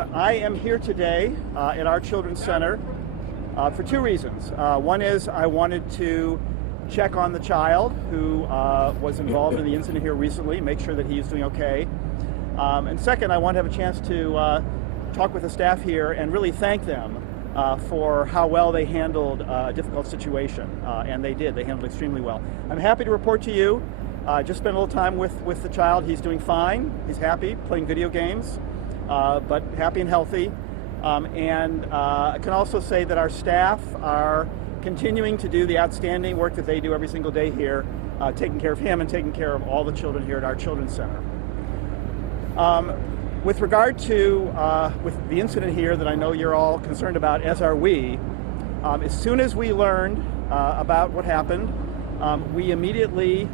I am here today at our Children's Center for two reasons. One is I wanted to check on the child who was involved in the incident here recently, make sure that he is doing okay. And second, I want to have a chance to talk with the staff here and really thank them for how well they handled a difficult situation. And they did. They handled it extremely well. I'm happy to report to you, just spent a little time with the child. He's doing fine. He's happy, playing video games, but happy and healthy. And I can also say that our staff are continuing to do the outstanding work that they do every single day here, taking care of him and taking care of all the children here at our Children's Center. With regard to with the incident here that I know you're all concerned about, as are we, as soon as we learned about what happened, we immediately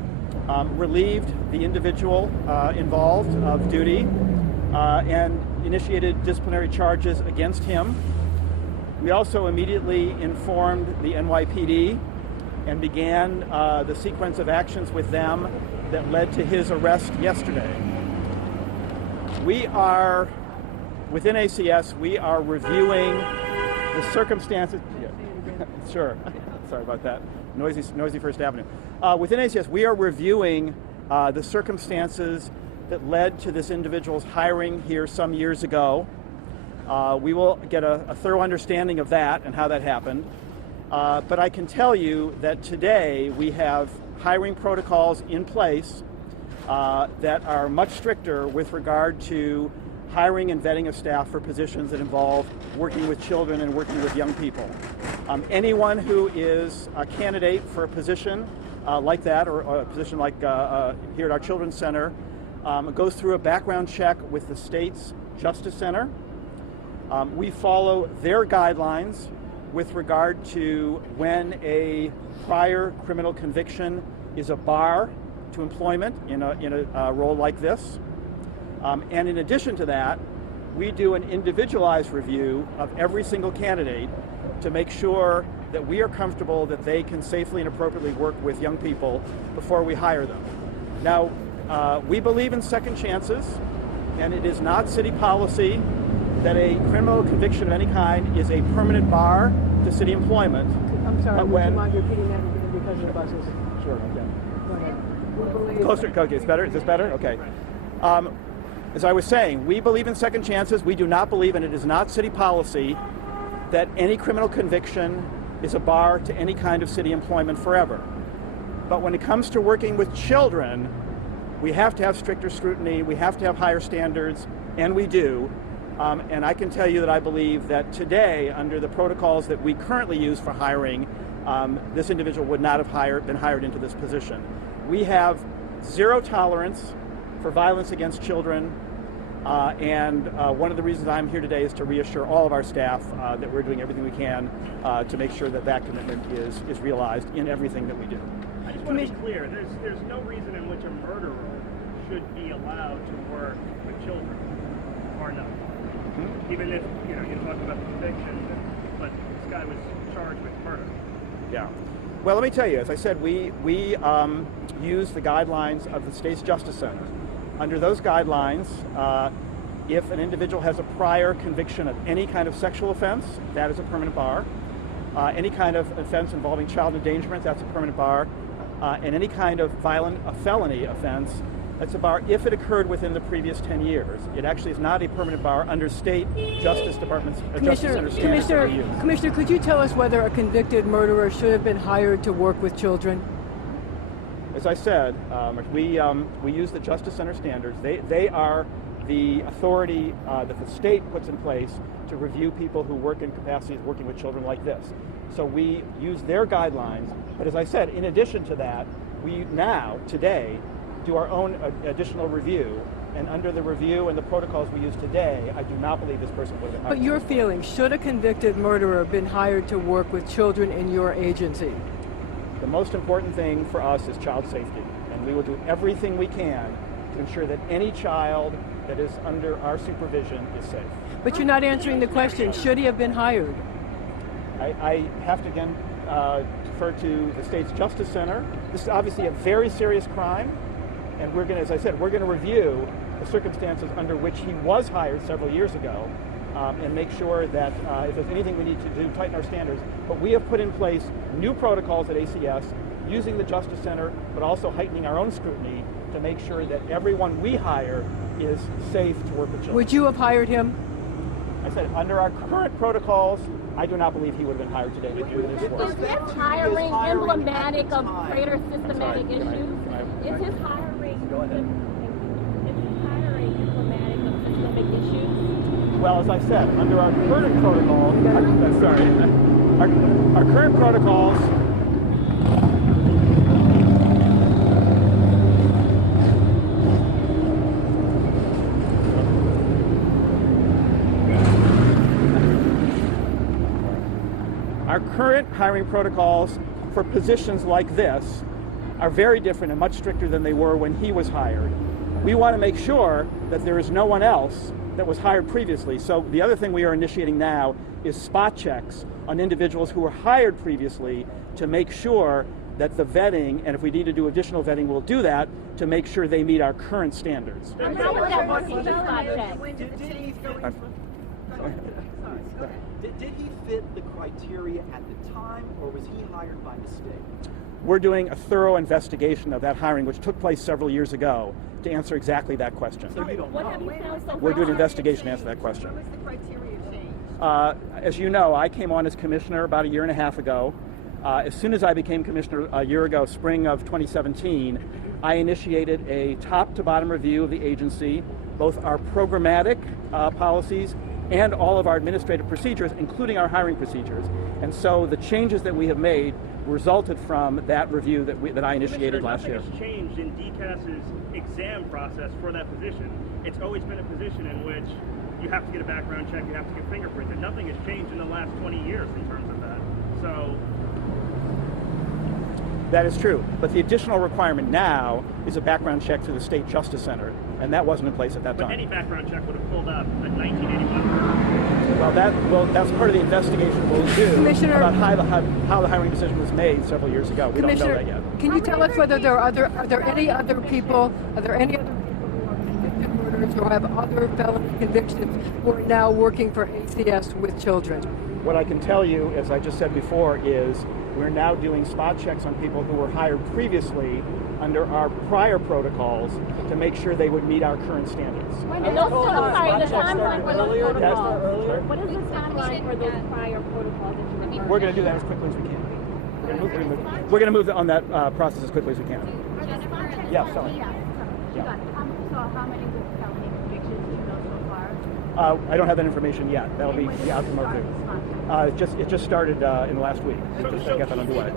relieved the individual involved of duty and initiated disciplinary charges against him. We also immediately informed the NYPD and began the sequence of actions with them that led to his arrest yesterday. We are, within ACS, we are reviewing the circumstances. Yeah. Sure, sorry about that. Noisy First Avenue. Within ACS, we are reviewing the circumstances that led to this individual's hiring here some years ago. We will get a thorough understanding of that and how that happened. But I can tell you that today we have hiring protocols in place that are much stricter with regard to hiring and vetting of staff for positions that involve working with children and working with young people. Anyone who is a candidate for a position like that, or a position like here at our Children's Center, goes through a background check with the state's Justice Center. We follow their guidelines with regard to when a prior criminal conviction is a bar to employment in a role like this. And in addition to that, we do an individualized review of every single candidate to make sure that we are comfortable that they can safely and appropriately work with young people before we hire them. Now, we believe in second chances, and it is not city policy that a criminal conviction of any kind is a permanent bar to city employment. I'm sorry, would you mind repeating that because of the buses? Sure, okay. Go ahead. Closer, okay, it's better? Is this better? Okay. As I was saying, we believe in second chances. We do not believe, and it is not city policy, that any criminal conviction is a bar to any kind of city employment forever. But when it comes to working with children, we have to have stricter scrutiny, we have to have higher standards, and we do. And I can tell you that I believe that today, under the protocols that we currently use for hiring, this individual would not have been hired into this position. We have zero tolerance for violence against children, and one of the reasons I'm here today is to reassure all of our staff that we're doing everything we can to make sure that that commitment is realized in everything that we do. I just want to be clear, there's no reason in which a murderer should be allowed to work with children, or no. Mm-hmm. Even if, you talk about the conviction, but this guy was charged with murder. Yeah. Well, let me tell you, as I said, we use the guidelines of the state's Justice Center. Under those guidelines, if an individual has a prior conviction of any kind of sexual offense, that is a permanent bar. Any kind of offense involving child endangerment, that's a permanent bar. And any kind of felony offense, that's a bar if it occurred within the previous 10 years. It actually is not a permanent bar under state Justice Department's Justice Center standards that we use. Commissioner, could you tell us whether a convicted murderer should have been hired to work with children? As I said, we use the Justice Center standards. They are the authority that the state puts in place to review people who work in capacities working with children like this. So we use their guidelines, but as I said, in addition to that, we now, today, do our own additional review, and under the review and the protocols we use today, I do not believe this person would have been hired. But your feeling, should a convicted murderer have been hired to work with children in your agency? The most important thing for us is child safety, and we will do everything we can to ensure that any child that is under our supervision is safe. But you're not answering the question, should he have been hired? I have to again defer to the state's Justice Center. This is obviously a very serious crime, and we're going to, as I said, we're going to review the circumstances under which he was hired several years ago and make sure that if there's anything we need to do, tighten our standards. But we have put in place new protocols at ACS using the Justice Center, but also heightening our own scrutiny to make sure that everyone we hire is safe to work with children. Would you have hired him? I said, under our current protocols, I do not believe he would have been hired today to do this work. Is this hiring emblematic of greater systematic issues? Is his hiring emblematic of systemic issues? Well, as I said, under our current protocol, our current protocols. Our current hiring protocols for positions like this are very different and much stricter than they were when he was hired. We want to make sure that there is no one else that was hired previously. So the other thing we are initiating now is spot checks on individuals who were hired previously to make sure that the vetting, and if we need to do additional vetting, we'll do that to make sure they meet our current standards. And how is that working, the spot check? Did he fit the criteria at the time, or was he hired by mistake? We're doing a thorough investigation of that hiring, which took place several years ago, to answer exactly that question. So you don't What know. have you found so far? We're doing an investigation to answer that question. What was the criteria change? As you know, I came on as commissioner about a year and a half ago. As soon as I became commissioner a year ago, spring of 2017, I initiated a top-to-bottom review of the agency, both our programmatic policies and all of our administrative procedures, including our hiring procedures. And so the changes that we have made resulted from that review that I initiated last year. Nothing has changed in DCAS's exam process for that position. It's always been a position in which you have to get a background check, you have to get fingerprints, and nothing has changed in the last 20 years in terms of that. So that is true, but the additional requirement now is a background check through the State Justice Center, and that wasn't in place at that but time. any background check would have pulled up a 1981. Well, that's part of the investigation we'll do Commissioner- about how the hiring decision was made several years ago. We don't know Commissioner, that yet. can you tell us whether are there any other people who are convicted murderers or have other felony convictions who are now working for ACS with children? What I can tell you, as I just said before, is we're now doing spot checks on people who were hired previously under our prior protocols to make sure they would meet our current standards. And those, I'm sorry, the timeline for those protocols. Sorry? What is the timeline for those prior protocols that you referred We're going to do that as quickly as we can. We're going to move on that process as quickly as we can. Yeah, sorry. Yeah. So how many felony convictions do you know so far? I don't have that information yet. That'll be the outcome of review. It just started in the last week. Just got that underway.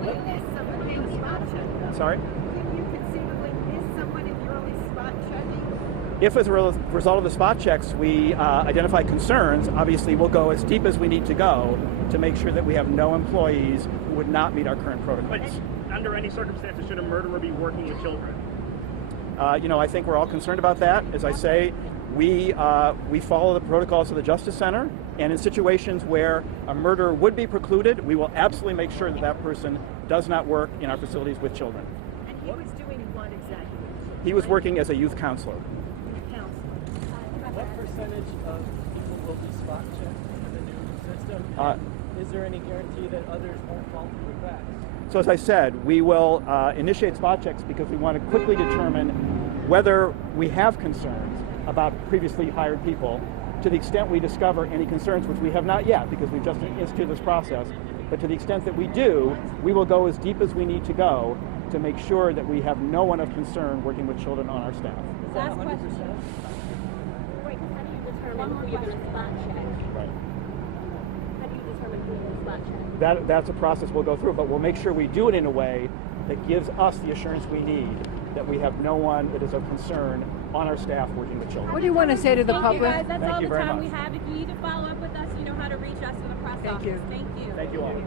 Sorry? Could you conceivably miss someone in the early spot checking? If as a result of the spot checks we identify concerns, obviously we'll go as deep as we need to go to make sure that we have no employees who would not meet our current protocols. But under any circumstances, should a murderer be working with children? I think we're all concerned about that. As I say, we follow the protocols of the Justice Center, and in situations where a murderer would be precluded, we will absolutely make sure that that person does not work in our facilities with children. And he was doing what exactly? He was working as a youth counselor. What percentage of people will be spot checked in the new system? Is there any guarantee that others won't fall through the cracks? So as I said, we will initiate spot checks because we want to quickly determine whether we have concerns about previously hired people. To the extent we discover any concerns, which we have not yet because we've just instituted this process, but to the extent that we do, we will go as deep as we need to go to make sure that we have no one of concern working with children on our staff. Is that 100%? Right, how do you determine who you're going to spot check? Right. How do you determine who you're going to spot check? That's a process we'll go through, but we'll make sure we do it in a way that gives us the assurance we need that we have no one that is of concern on our staff working with children. What do you want to say to the Thank public? you guys. That's Thank all you the very time much. we have. If you need to follow up with us, you know how to reach us in the press Thank office. you. Thank you. Thank you all.